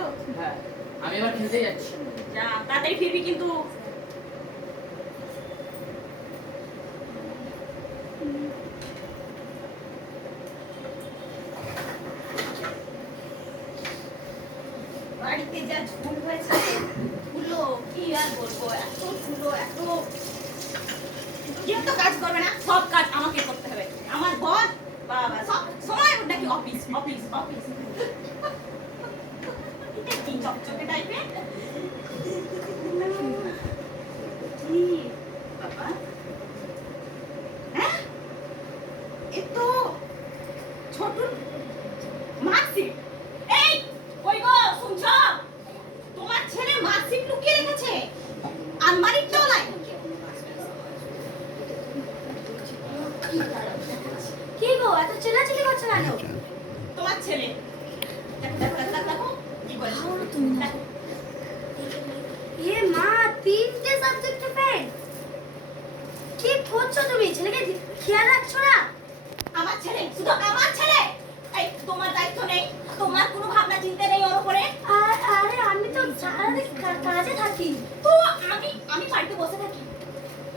হলো? হ্যাঁ, আমি এবার খেলতে যাচ্ছি। যা, তাড়াতাড়ি ফিরবি কিন্তু। বাড়িতে যা ঝুল হয়েছে, ধুলো কি আর বলবো, এত ধুলো, এত কেউ তো কাজ করবে না, সব কাজ আমাকে করতে হবে। আমার বর বাবা সব সময় ওর নাকি অফিস অফিস অফিস, এটা কি চকচকে টাইপের কি বাবা? হ্যাঁ, এ তো ছোট মার্কশিট। এই কই গো, শুনছো? তোমার ছেলে মার্কশিট লুকিয়ে রেখেছে আলমারির তলায়। কি গো, এত চেল্লাচিল্লি করছো কেন? তোমার ছেলে দেখো দেখো দেখো দেখো কি করছো তুমি না। দেখো। এ মা, 3টে সাবজেক্টে ফেল। কি করছো তুমি? ছেলেকে খেয়াল রাখছো না? আমার ছেলে, শুধু আমার ছেলে। এই তোমার দায়িত্ব নেই, তোমার কোনো ভাবনা চিন্তা নেই ওর উপরে। আরে আমি তো সারাদিন কাজে থাকি। তো আমি বাড়িতে বসে থাকি,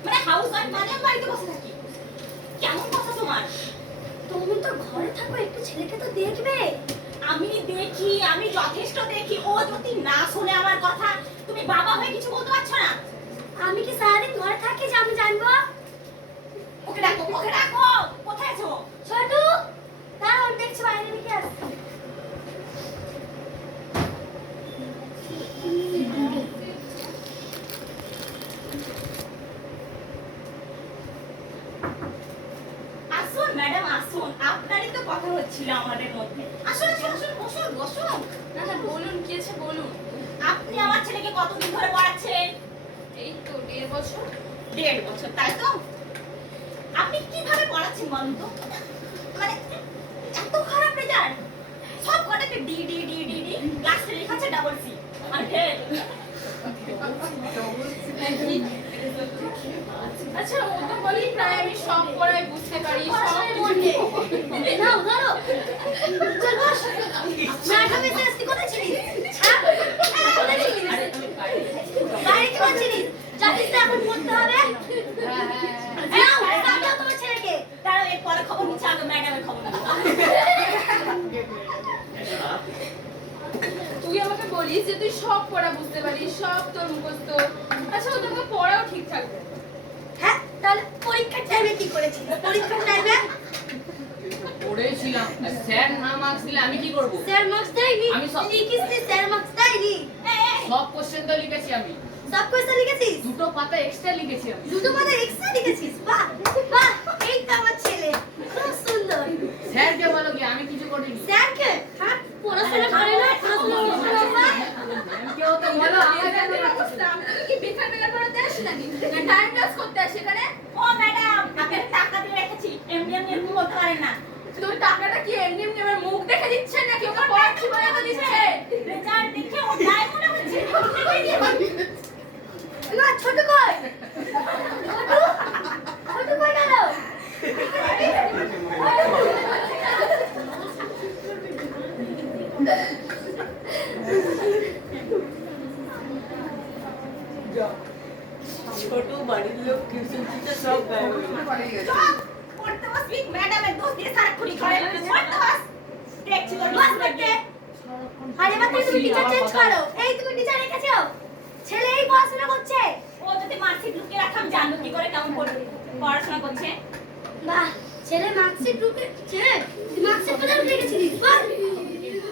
মানে হাউস ওয়াইফ মানে আমি বাড়িতে বসে থাকি। কেমন কথা তোমার? তুমি তো ঘরে থাকো, একটু ছেলেকে তো দেখবে। আমি দেখি, আমি যথেষ্ট দেখি। ও যদি না শুনে আমার কথা, তুমি বাবা হয়ে কিছু বলতে পারছো না? আমি কি সারাদিন ঘরে থাকি যে আমি জানবো? ওকে ডাকো, ওকে ডাকো। কোথায় আছো? ছোটু, দাঁড়াও, দেখছি বাইরে দিকে আসছি। আসুন ম্যাডাম আসুন, আপনারই তো কথা হচ্ছিল আমাদের মধ্যে। আসুন আসুন আসুন, বসুন বসুন। না না, বলুন কি আছে বলুন। আপনি আমার ছেলেকে কতদিন ধরে পড়াচ্ছেন? এই তো 1.5 বছর। 1.5 বছর, তাই তো? আপনি কিভাবে পড়াচ্ছেন বলুন তো? মানে এত খারাপ রেজাল্ট, সব কটাতে D D D D D, লাস্টে লেখা আছে ডাবল সি। আর ফেল। আচ্ছা, ও তো বলি প্রায় আমি সব পড়াই বুঝতে পারি, সব বলবে। নাও, ধরো। চল বস। ম্যাডাম এসে আসতে কোথায় ছিলিস? হ্যাঁ? কোথায় ছিলিস? বাইরে কি করছিলিস? জানিস না এখন পড়তে হবে? নাও, সামলাও তোমার ছেলেকে। তারা এর পরে খবর নিচ্ছে, আগে ম্যাডামের খবর নিচ্ছে। তুই আমাকে বলিস যে তুই সব পড়া বুঝতে পারিস, সব তোর মুখস্থ। আচ্ছা, ও তোমাকে পড়াও ঠিকঠাক দেয়। হ্যাঁ, তাহলে পরীক্ষার টাইমে কি করেছিস? পরীক্ষার টাইমে পড়েছিলাম, স্যার না মার্কস দিলে আমি কি করব? স্যার মার্কস দেয়নি? আমি সব- লিখিসনি, স্যার মার্কস দেয়নি? সব কোশ্চেন তো লিখেছি আমি, সব কোয়েশ্চেন লিখেছিস? 2টো পাতা এক্সট্রা লিখেছি আমি। দুটো পাতা এক্সট্রা লিখেছিস? বাহ বাহ, এই তো আমার ছেলে, খুব সুন্দর। স্যারকে বলো কি আমি কিছু করিনি। স্যারকে? হ্যাঁ, পড়াশোনা করে না, পড়াশোনা করে না। কেউ তো বলো আমাকে আমি তোকে কি বেকার বেকার পড়াতে আসি নাকি? না টাইম লস করতে আসি এখানে? ও ম্যাডাম, আপনাকে টাকা দিয়ে রেখেছি, এমনি এমনি এরকম বলতে পারেন না। তোর টাকাটা কি এমনি এমনি আমার মুখ দেখে দিচ্ছে নাকি ওকে পড়াচ্ছি বলে তো দিচ্ছে? রেজাল্ট দেখে ও তাই মনে হচ্ছে। না, ছোট কই? ছোট? ছোট কই গেল? ছোট বাড়ির লোক টিউশন টিচার সব গায়ে চুপ! পড়তে বসবি, ম্যাডামের দোষ দিয়ে সারাক্ষণই ঘরে পড়তে বস। দেখছি তোর বাস করতে। আর এবার থেকে তুমি টিচার চেঞ্জ করো। এই তুমি টিচার রেখেছো? ছেলে এই পড়াশোনা করছে। ও যদি মার্কশিট লুকিয়ে রাখা, আমি জানবো কি করে কেমন পড়াশোনা করছে? বাহ, ছেলে মার্কশিট ঢুকেছে। তুই মার্কশিট কোথায় রেখেছিলিস? বল।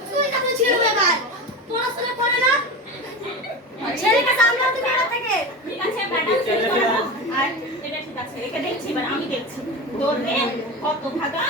তুই কেমন ছেলে ব্যাপার? পড়াশোনা করে না? ছেলেকে সামলাও তুমি এবার থেকে। ঠিক আছে ম্যাডাম, চেঞ্জ করবো। আর এটা ঠিক আছে, রেখে দেখছি, এবার আমি দেখছি তোর রে কত ভাগা